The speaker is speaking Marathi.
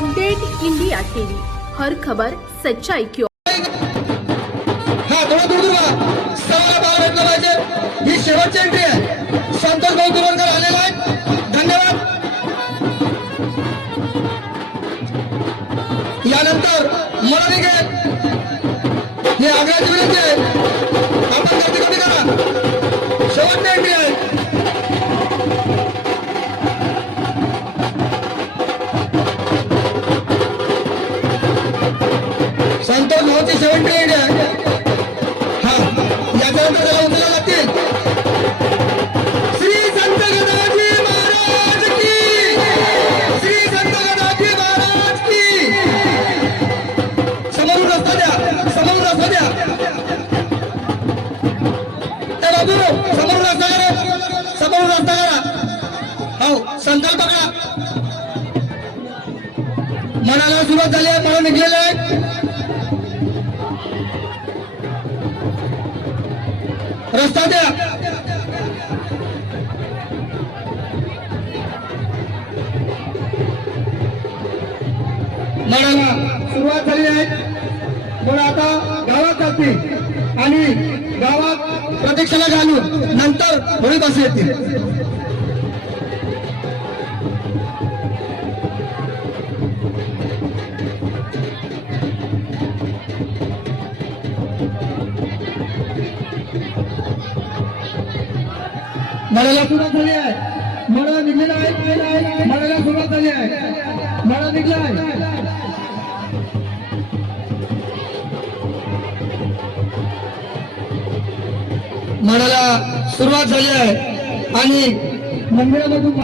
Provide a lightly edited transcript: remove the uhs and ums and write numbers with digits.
अपडेट इंडिया टीवी, हर खबर सच्चाई की। हा थोडा दूर दूर सवाला पाहायला भेटलं पाहिजे। ही शेवटची एंट्री आहे। संतोष भाऊ दुरंकर आलेला आहे, धन्यवाद। यानंतर मला निघेल हे आग्रहाची विनंती आहे, आपण गर्दी कमी करा, शेवटची एंट्री आहे। संतोष भाऊची शेवटची एंट्री आहे। हा याच्यानंतर त्याला उचलायला लागतील। श्री संत गदाजी महाराज की, श्री संत गदाजी महाराज की। समोरून रस्ता द्या, समोरून रस्ता द्या, त्या बाजूने समोरून रस्ता करा, समोरून रस्ता करा। हो संकल्प करा। मनाला सुरुवात झाली आहे, मला निघलेलं आहे। रस्ता द्या, मनाला सुरुवात झाली आहे। पण आता गावात जातील आणि गावात प्रदक्षिणा घालून नंतर होळीपासून येतील। मनाला सुरुवात झाली आहे, मनाला निघलेला आहे, मनाला सुरुवात झाली आहे, मनाला निघला आहे। मनाला सुरुवात झाली आहे आणि मंदिरामधून